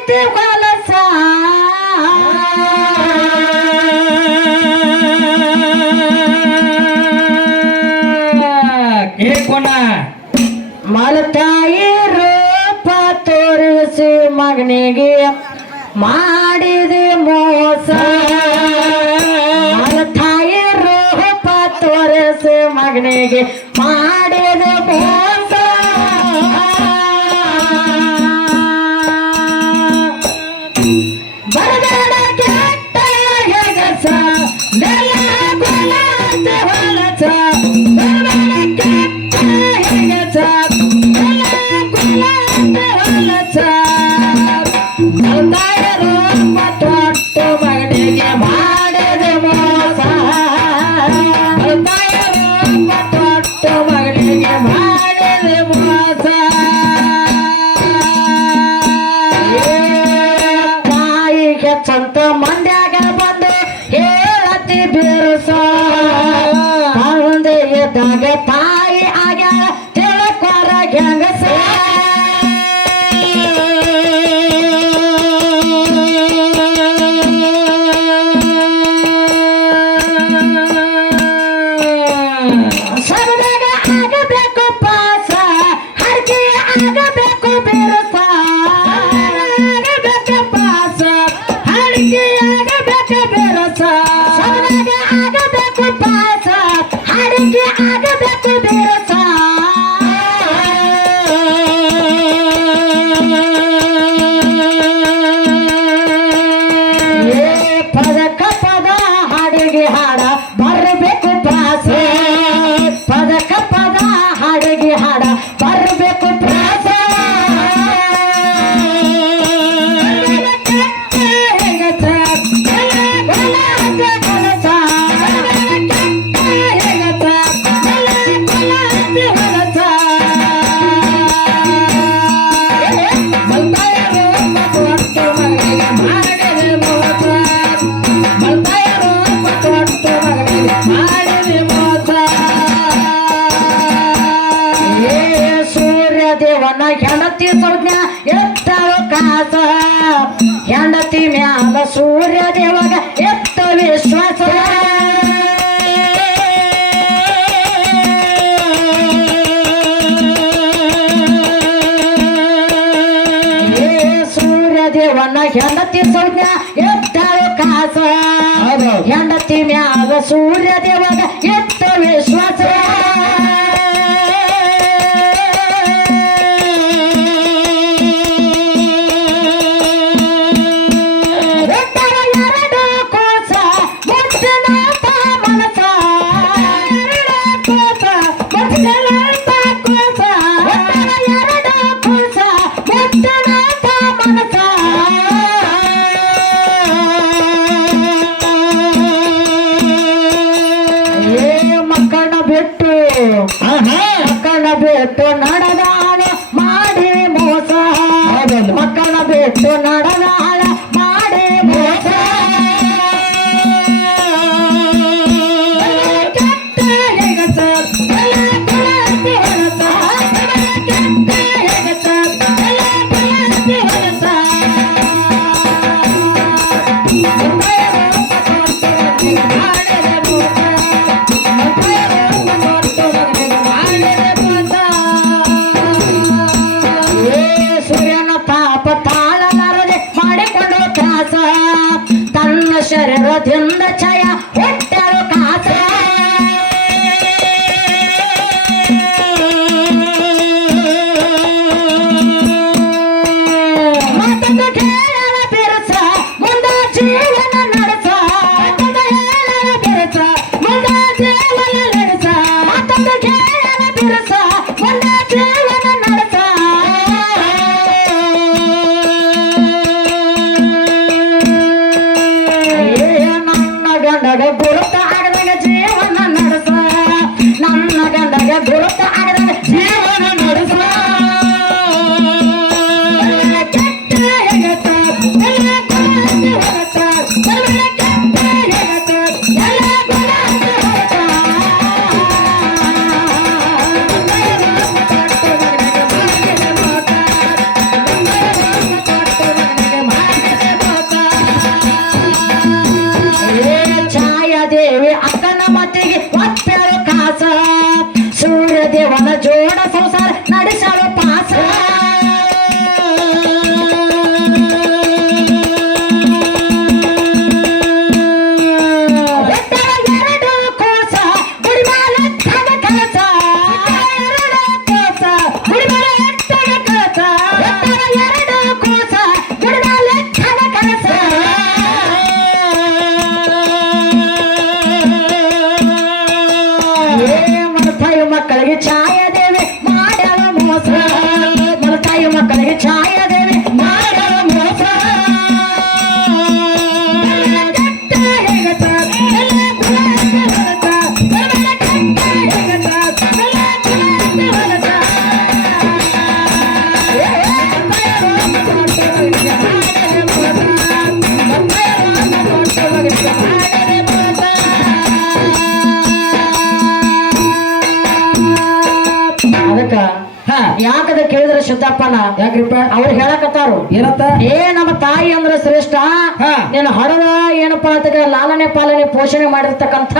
ಐತಿ ಹೊಲಸ ಮಲತಾಯಿ ರೂಪ ತೋರಿಸಿ ಮಗನಿಗೆ ಮಾಡಿದ ಮೋಸ. ಮಲತಾಯಿ ರೂಪ ತೋರಿಸಿ ಮಗನಿಗೆ ಮಾಡಿದ ಮೋಸ. ವಿಶ್ವಾಸ ಹೆಂಡತಿ ಮ್ಯಾಲ ಸೂರ್ಯ ದೇವಗ ಎತ್ತ ವಿಶ್ವಾಸ ಸೂರ್ಯ ದೇವನ ಹೆಂಡತಿ ಸೌಜ್ಞ ಎತ್ತ ಕಾಸ ಹೆಂಡತಿ ಮ್ಯಾಲ ಸೂರ್ಯ ದೇವಗ ಎತ್ತ ಶರಗದಿಂದ ಛಾಯ ಗಂಡಗ ಗುರುತ ಆಗದಾಗ ಜೀವನ ನಡೆಸ ನನ್ನ ಗಂಡಗ ಗುರುತ ಆಗದಾಗ ಜೀವನ ದೇವಿ ಅಕ್ಕನ ಮತಿಗೆ ಮತ್ತೆ ಕಾಸ. ಸೂರ್ಯದೇವನ ಜೋಡ time. ಅದಕ್ಕ ಯಾಕದ ಕೇಳಿದ್ರೆ ಶುದ್ಧಪ್ಪನ? ಯಾಕ್ರಿಪ್ಪ? ಅವ್ರು ಹೇಳಕತ್ತಾರು. ಏನತ್ತ ಏ ನಮ್ಮ ತಾಯಿ ಅಂದ್ರೆ ಶ್ರೇಷ್ಠ. ನೀನು ಹಡದ ಏನಪ್ಪ ಅಂತ ಲಾಲನೆ ಪಾಲನೆ ಪೋಷಣೆ ಮಾಡಿರ್ತಕ್ಕಂಥ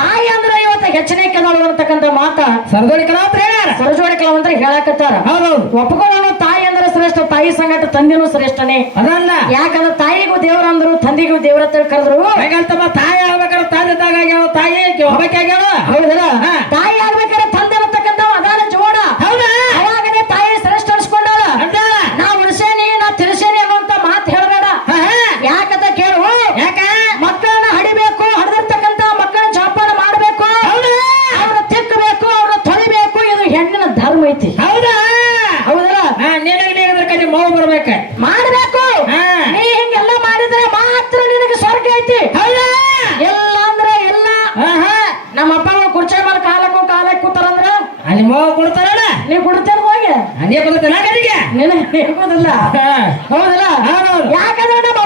ತಾಯಿ ಅಂದ್ರೆ ಇವತ್ತು ಹೆಚ್ಚನೆ ಕೆಲವರ್ತಕ್ಕಂಥ ಮಾತ. ಸರಜೋಡಿ ಕಲಾವಂತ ಸರ್ಜೋಡಿ ಸರಜೋಡಿ ಕಲಾವಂತ ಹೇಳಕತ್ತಾರ. ಹೌದೌದು. ತಾಯಿ ಅಂದ್ರೆ ಶ್ರೇಷ್ಠ ತಾಯಿ ಸಂಗಟ ತಂದಿನೂ ಶ್ರೇಷ್ಠನೇ. ಅದಲ್ಲ. ಯಾಕಂದ್ರೆ ತಾಯಿಗೂ ದೇವ್ರ ಅಂದ್ರು ತಂದಿಗೂ ದೇವ್ರ ಅಂತ ಕರೆದ್ರು. ತಾಯಿ ಆಗ್ಬೇಕಾದ್ರೆ ತಂದೆ ತಾಯಿ ಆಗ್ಯಾವ ಹೌದಲ್ಲ. ತಾಯಿ ಆಗ್ಬೇಕಾದ್ರೆ ನೀ ಕೊಡ್ತೇನೆ ಹೋಗಿ? ಅದೇ ಬರ್ತಲ್ಲ ನಿನಗೆ ಹೌದಲ್ಲ? ಹೌದಲ್ಲ ಯಾಕಂದ್ರೆ ನಮ್ಮ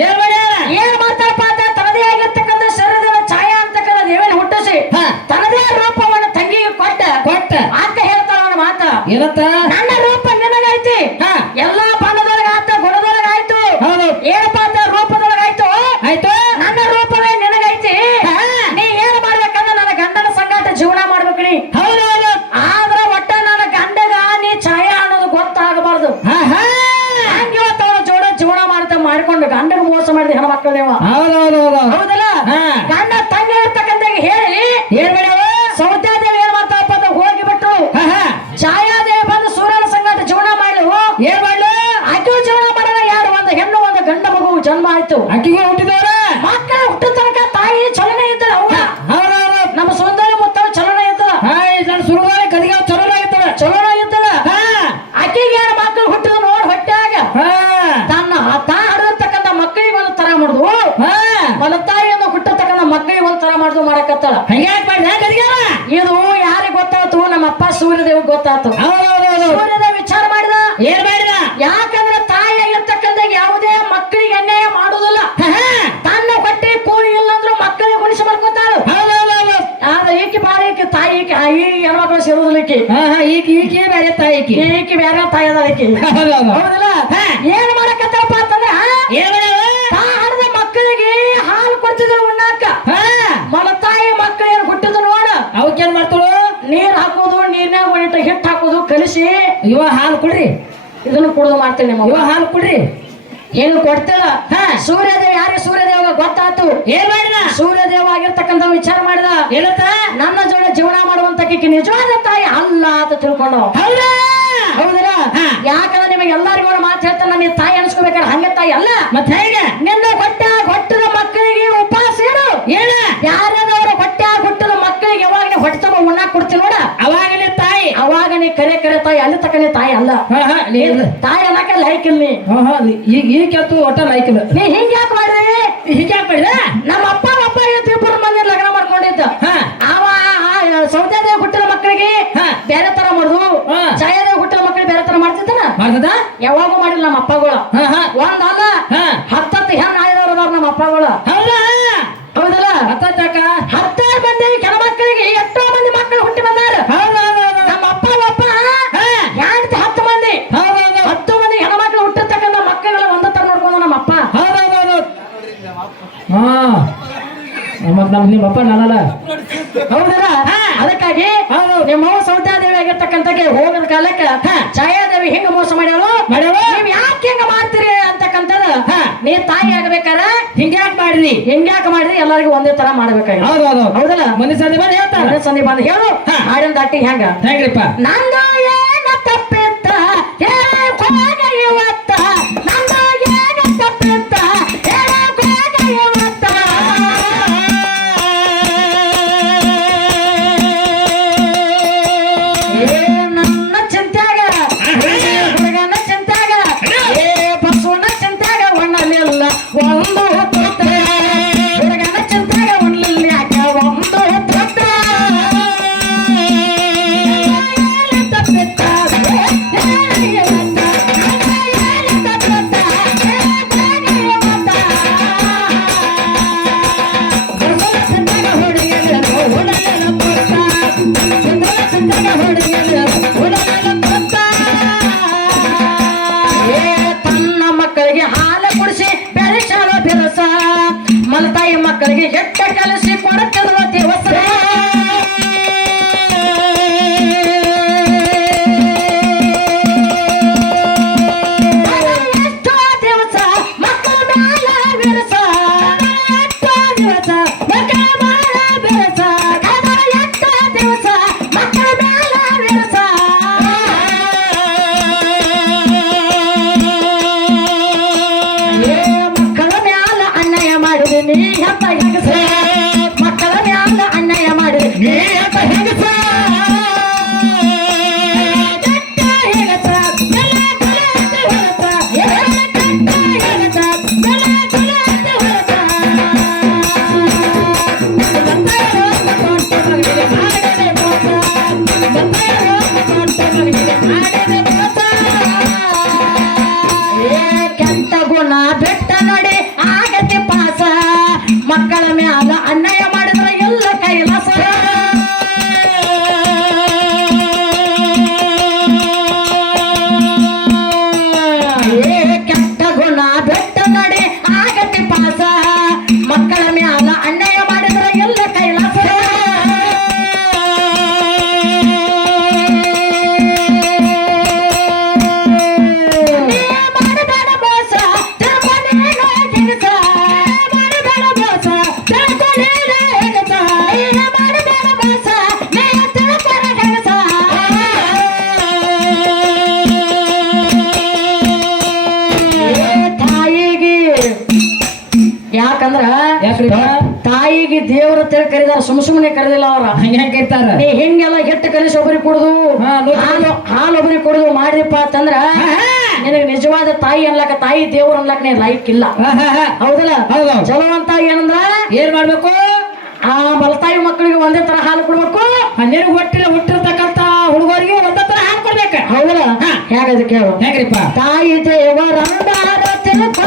ಏನ್ ಏನ್ ಮಾತಾಡಪ್ಪ ಅಂತ ತನ್ನದೇ ಆಗಿರ್ತಕ್ಕಂಥ ಶರೀರದ ಛಾಯಾ ಅಂತಕ್ಕಂಥ ದೇವನ ಹುಟ್ಟಿಸಿ ತನ್ನದೇ ರೂಪವನ್ನು ತಂಗಿಗೆ ಕೊಟ್ಟ ಕೊಟ್ಟ. ಆತ ಹೇಳ್ತಾಳ ಮಾತ. ಇರತ್ತ ನನ್ನ ಹೆಣ್ಮಕ್ಳು ನೀವು. ಹೌದಲ್ಲ? ತಲತಾಯಿ ಅನ್ನೋ ಹುಟ್ಟ ತಗೊಂಡ ಮಕ್ಕಳಿಗೆ ಒಂದ್ ತರ ಮಾಡುದು? ಮಾಡಕತ್ತಾಳ ಹಂಗ್ಯಾಕ್ ಇದು ಯಾರಿಗೆ ಗೊತ್ತಾಯ್ತು ನಮ್ಮ ಅಪ್ಪ ಸೂರ್ಯದೇವ್ ಗೊತ್ತಾಯ್ತು ಸೂರ್ಯದೇವ್ ವಿಚಾರ ಮಾಡಿದ? ಏನ್ ಮಾಡಿದ? ಯಾಕಂದ್ರೆ ತಾಯಿಯಾಗಿರ್ತಕ್ಕಂಥ ಯಾವುದೇ ಮಕ್ಕಳಿಗೆ ಅನ್ಯಾಯ ಮಾಡುದಿಲ್ಲ ತನ್ನ ಹೊಟ್ಟೆ ಕೂಲಿ ಇಲ್ಲಂದ್ರು ಮಕ್ಕಳಿಗೆ ಉಣಿಸಿ ಮಾಡ್ಕೊತಾಳು. ಆದ್ರೆ ಈಕೆ ಬಾರಿ ಈಕೆ ತಾಯಿ ಈಕೆ ಈ ಹೆಣ್ಮಕ್ಳು ಸೇರುದಿಲ್ಲ ಈಕೆ. ಈಕೆ ಈಕೆ ಬೇರೆ ತಾಯಿ ಈಕೆ. ಬೇರೆ ತಾಯಿ ಅದ ಈಕೆ. ಹೌದಿಲ್ಲ? ಏನ್ ಮಾಡಕತ್ತಪ್ಪ ಅಂತಂದ್ರೆ ಏನ್ ಆಗ್ತೇವೆ ನಿಮ್ಮ ಹಾಲು ಕೊಡ್ರಿ. ಏನು ಕೊಡ್ತೇವ ಸೂರ್ಯದೇವ ಯಾರು ಸೂರ್ಯದೇವ ಗೊತ್ತಾತು? ಏನ್ ಮಾಡಿದ? ಸೂರ್ಯದೇವ ಆಗಿರ್ತಕ್ಕಂಥ ವಿಚಾರ ಮಾಡಿದ? ಹೇಳುತ್ತ ನನ್ನ ಜೋಡ ಜೀವನ ಮಾಡುವಂತಕ್ಕೆ ನಿಜವಾದ ತಾಯಿ ಅಲ್ಲ ಅಂತ ತಿಳ್ಕೊಂಡು. ಹೌದಲ್ಲ? ಯಾಕಂದ್ರೆ ನಿಮಗೆ ಎಲ್ಲರಿಗೂ ಮಾತು ಹೇಳ್ತಾನೆ ನನ್ನ ತಾಯಿ ಅನ್ಸ್ಕೋಬೇಕಾದ್ರೆ ಹಂಗೆ ತಾಯಿ ಅಲ್ಲ. ಮತ್ತೆ ಹೇಗೆ? ನಿನ್ನ ಕೊಟ್ಟ ತಾಯಿ ಅಲ್ಲ ತಾಯಿ ಅನ್ನಕ ಲೈಕ್ ಇಲ್ಲ ಈಗ ಈಗ ಕೆತ್ತು ಒಟ್ಟ ಲೈಕಿಲ್ಲ ನೀ ಹಿಂಗ್ ಯಾಕೆ ಮಾಡಿದ್ರಿ ಹೀಗೆ ಮಾಡಿದ? ನಮ್ಮ ಅಪ್ಪ ಅಪ್ಪ ಇಬ್ಬರು ಮಂದಿ ಲಗ್ನ ಮಾಡ್ಕೊಂಡಿದ್ದ. ಹಾ. ಅವ ಸೌದ್ಯಾದೇವ್ ಹುಟ್ಟಿದ ಮಕ್ಕಳಿಗೆ. ಬೇರೆ ತರ ಮಾಡುದು. ಛಾಯಾದೇವ್ ಹುಟ್ಟಿದ ಮಕ್ಕಳಿಗೆ ಬೇರೆ ತರ ಮಾಡ್ತಿದ್ದಾನ? ಮಾಡ್ತದ ಯಾವಾಗೂ ಮಾಡಿಲ್ಲ ನಮ್ಮ ಅಪ್ಪಗಳು. ಹಾ ಹಾ. ಒಂದ್ ಅಲ್ಲ ನಮ್ಮ ನಮ್ಮ ನಿಮ್ಮ ಅಪ್ಪ ನಾನಲ್ಲ. ಹೌದಲ್ಲ? ಅದಕ್ಕಾಗಿ ಹೌದು. ನಿಮ್ಮ ಸೌದ್ಯಾದೇವಿ ಆಗಿರ್ತಕ್ಕಂತ ಹೋಗದ ಕಾಲಕ್ಕೆ ಹಾ. ಛಾಯಾದೇವಿ ಹಿಂಗ ಮೋಸ ಮಾಡ್ಯಾಳು? ಮಾಡ್ಯಾಳು? ನೀವ್ ಯಾಕೆ ಹಿಂಗ ಮಾಡ್ತೀರಿ ಅಂತಕ್ಕಂಥದ್ದು? ಹಾ. ನೀ ತಾಯಿ ಆಗ್ಬೇಕಾರ ಹಿಂಗ್ಯಾಕ್ ಮಾಡಿದ್ರಿ ಹಿಂಗ್ಯಾಕ್ ಮಾಡಿದ್ರಿ ಎಲ್ಲರಿಗೂ ಒಂದೇ ತರ ಮಾಡ್ಬೇಕಾಗಿ ಹೌದಲ್ಲ? ಮಂದಿ ಸಂದಿ ಬಂದು ಹೇಳ್ತಾರೆ. ಅದೇ ಸಂದಿ ಬಂದು ಹೇಳು. ಹಾಡಿನ ದಾಟಿ ಹೆಂಗ? ಹೆಂಗ್ರಿಪ್ಪ? ನಂದು ಯಾಕಂದ್ರ ತಾಯಿಗೆ ದೇವರ ತಿಳಿ ಕರೀದಾರ ಸುಮ್ ಸುಮ್ಮನೆ ಕರೆದಿಲ್ಲ ಅವ್ರ. ಹಂಗ ಇರ್ತಾರ ನೀ ಹಿಂಗೆಲ್ಲ ಹಿಟ್ಟು ಕಲಿಸಿ ಒಬ್ಬರಿಗೆ ಕುಡುದು. ಹಾಲು ಹಾಲು ಒಬ್ಬರಿಗೆ ಕುಡುದು ಮಾಡಿದಪ್ಪ ಅಂತಂದ್ರ ನಿನಗೆ ನಿಜವಾದ ತಾಯಿ ಅನ್ಲಕ ತಾಯಿ ದೇವ್ರ ಅನ್ಲಕ ನೀ ಲೈಕ್ ಇಲ್ಲ. ಹೌದಲ್ಲ? ಹೌದು. ಚಲೋ ಅಂತ ಏನಂದ್ರ? ಏನ್ ಮಾಡ್ಬೇಕು? ಆ ಬಲತಾಯಿ ಮಕ್ಕಳಿಗೆ ಒಂದೇ ತರ ಹಾಲು ಕೊಡ್ಬೇಕು. ಹನ್ನೆರಡು ಹೊಟ್ಟಿಲ್ಲ ಹುಟ್ಟಿರ್ತಕ್ಕಂತ ಹುಡುಗರಿಗೆ ಒಂದೇ ತರ ಹಾಲು ಕೊಡ್ಬೇಕ. ಹೌದಲ್ಲ? ಹೇಗದ ಕೇಳು ಹೇಗ್ರಿಪ್ಪ? ತಾಯಿ ದೇವರ ತಿಲಕ